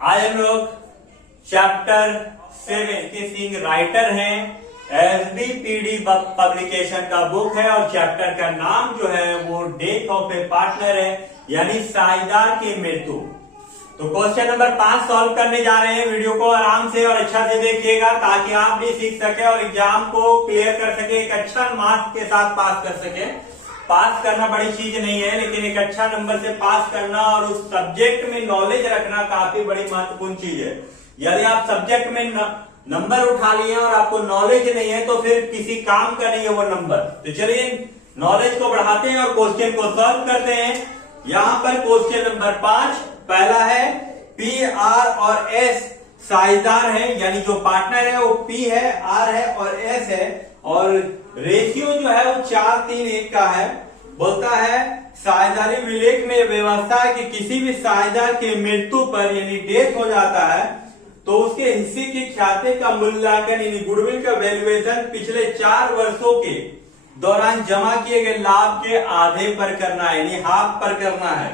आज हम लोग चैप्टर 7 के सिंग राइटर हैं। SBPD पब्लिकेशन का बुक है और चैप्टर का नाम जो है वो डेथ ऑफ ए पार्टनर है, यानी साझेदार की मृत्यु। तो क्वेश्चन नंबर 5 सॉल्व करने जा रहे हैं। वीडियो को आराम से और अच्छा से देखिएगा ताकि आप भी सीख सके और एग्जाम को क्लियर कर सके, एक अच्छा मार्क्स के साथ पास कर सके। पास करना बड़ी चीज नहीं है, लेकिन एक अच्छा नंबर से पास करना और उस सब्जेक्ट में नॉलेज रखना काफी बड़ी महत्वपूर्ण चीज है। यदि आप सब्जेक्ट में नंबर उठा लिए और आपको नॉलेज नहीं है तो फिर किसी काम का नहीं है वो नंबर। तो चलिए नॉलेज को बढ़ाते हैं और क्वेश्चन को सॉल्व करते हैं। यहां पर क्वेश्चन नंबर 5 पहला है पी, आर और एस साझेदार है, यानी जो पार्टनर है वो पी है, आर है और एस है, और रेशियो जो है वो 4:3:1 का है। बोलता है साझेदारी विलेख में व्यवस्था है कि किसी भी साझेदार की मृत्यु पर यानी डेथ हो जाता है तो उसके हिस्से के खाते का मूल्यांकन यानी गुडविल का वैल्यूएशन पिछले 4 वर्षों के दौरान जमा किए गए लाभ के आधे पर करना है, यानी हाफ पर करना है।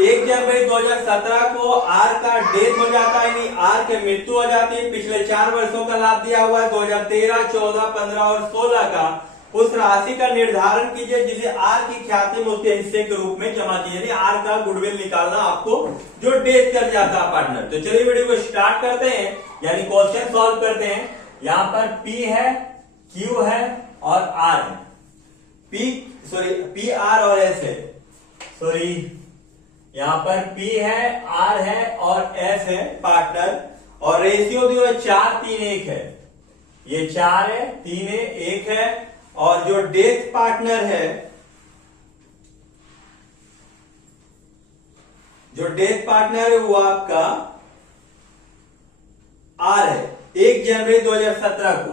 1 जनवरी 2017 को आर का डेथ हो जाता है, यानी आर की मृत्यु हो जाती है। पिछले 4 वर्षों का लाभ दिया हुआ है 2013, 14, 15 और 16 का। उस राशि का निर्धारण कीजिए जिसे आर की ख्याति में उसके हिस्से के रूप में जमा कीजिए, यानी आर का गुडविल निकालना आपको जो डेथ कर जाता है पार्टनर। तो चलिए वीडियो को स्टार्ट करते हैं, यानी क्वेश्चन सॉल्व करते हैं। यहां पर पी है, क्यू है और आर है। पी आर और एस है, यहां पर P है, R है और S है पार्टनर, और रेशियो जो है 4:3:1 है। ये 4 है, 3 है, 1 है, और जो डेथ पार्टनर है, वो आपका R है। 1 जनवरी 2017 को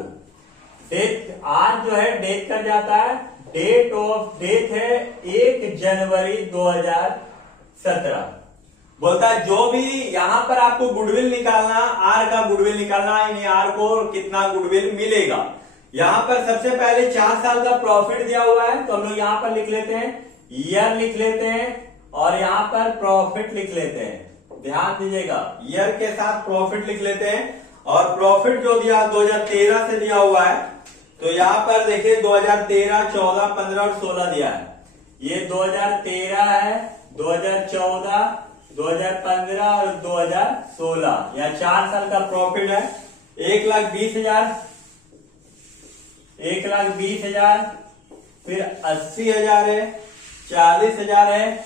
डेथ, R जो है डेथ कर जाता है, डेट ऑफ डेथ है 1 जनवरी 2017। बोलता है जो भी यहां पर आपको गुडविल निकालना, आर का गुडविल निकालना, यानी आर को कितना गुडविल मिलेगा। यहां पर सबसे पहले 4 साल का प्रॉफिट दिया हुआ है, तो हम लोग यहां पर लिख लेते हैं, ईयर लिख लेते हैं और यहां पर प्रॉफिट लिख लेते हैं। ध्यान दीजिएगा, ईयर के साथ प्रॉफिट लिख लेते हैं। और प्रॉफिट जो दिया 2013 से दिया हुआ है, तो यहां पर देखिए 2013, 14, 15 और 16 दिया है। ये 2013 है, 2014, 2015 और 2016, या 4 साल का प्रॉफिट है। 1,20,000, 1,20,000, फिर 80,000 है, 40,000 है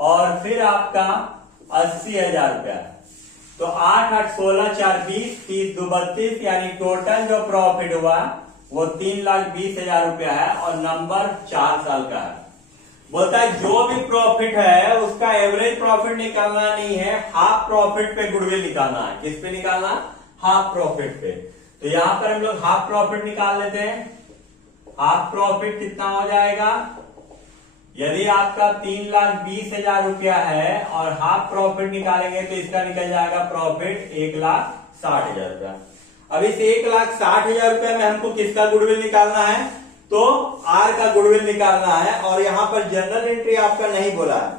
और फिर आपका 80,000 रुपया। तो 8, 8, 16, 4, 20, 30, 2, 32, यानी टोटल जो प्रॉफिट हुआ वो 3,20,000 रुपया है और नंबर 4 साल का है। बोलता है जो भी प्रॉफिट है उसका एवरेज प्रॉफिट निकालना नहीं है, हाफ प्रॉफिट पे गुडविल निकालना है। किस पे निकालना? हाफ प्रॉफिट पे। तो यहां पर हम लोग हाफ प्रॉफिट निकाल लेते हैं। हाफ प्रॉफिट कितना हो जाएगा? यदि आपका 3,20,000 रुपया है और हाफ प्रॉफिट निकालेंगे तो इसका निकल जाएगा प्रॉफिट 1,60,000 रुपया। अब इस 1,60,000 रुपया में हमको किसका गुडविल निकालना है? तो आर का गुडविल निकालना है, और यहां पर जनरल एंट्री आपका नहीं बोला है,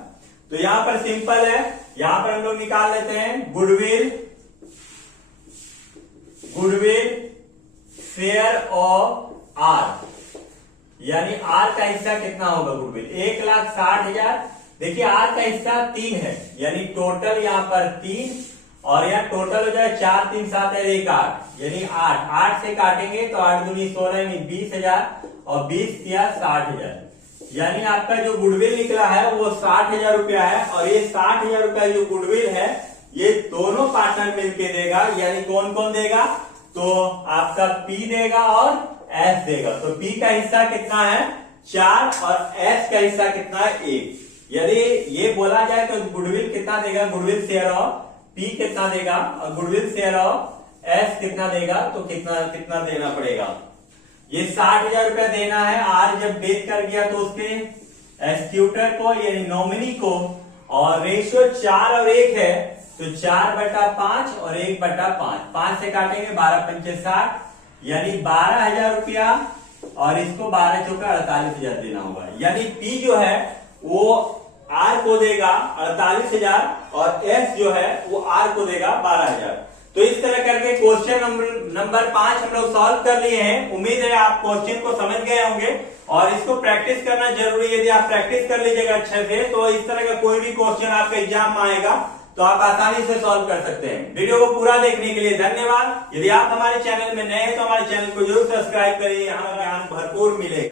तो यहां पर सिंपल है। यहां पर हम लोग निकाल लेते हैं गुडविल शेयर ऑफ आर, यानी आर का हिस्सा कितना होगा गुडविल? 1,60,000। देखिए आर का हिस्सा 3 है, यानी टोटल यहां पर 3, और यहाँ टोटल हो जाए 4, 3, 7, 1, 8, यानी 8। 8 से काटेंगे तो 8 दूनी 16, यानी 20,000 और 20 किया 60,000, यानी आपका जो गुडविल निकला है वो 60,000 रुपया है। और ये 60,000 रुपया जो गुडविल है ये दोनों पार्टनर मिलके देगा, यानी कौन कौन देगा? तो आपका P देगा और S देगा। तो P का हिस्सा कितना है? 4, और S का हिस्सा कितना है? 1। यदि ये बोला जाए तो गुडविल कितना देगा? गुडविल शेयर ऑफ P कितना देगा और गुडविल शेयर ऑफ S कितना देगा? तो कितना देना पड़ेगा? ये 60,000 रुपया देना है। आर जब डेथ कर गया तो उसके एग्जीक्यूटर को यानी नॉमिनी को, और रेशियो 4 और 1 है, तो 4/5 और 1/5। 5 से काटेंगे 12×5 = 60, यानी 12,000 रुपया, और इसको 12 × 4 = 48,000 देना होगा। यानी P जो है वो आर को देगा 48,000 और एस जो है वो आर को देगा 12,000। तो इस तरह करके क्वेश्चन नंबर 5 हम लोग सॉल्व कर लिए हैं। उम्मीद है आप क्वेश्चन को समझ गए होंगे और इसको प्रैक्टिस करना जरूरी है। यदि आप प्रैक्टिस कर लीजिएगा अच्छे से तो इस तरह का कोई भी क्वेश्चन आपके एग्जाम में आएगा तो आप आसानी से सॉल्व कर सकते हैं। वीडियो को पूरा देखने के लिए धन्यवाद। यदि आप हमारे चैनल में नए हैं तो हमारे चैनल को जरूर सब्सक्राइब करिए, यहाँ ज्ञान भरपूर मिलेगा।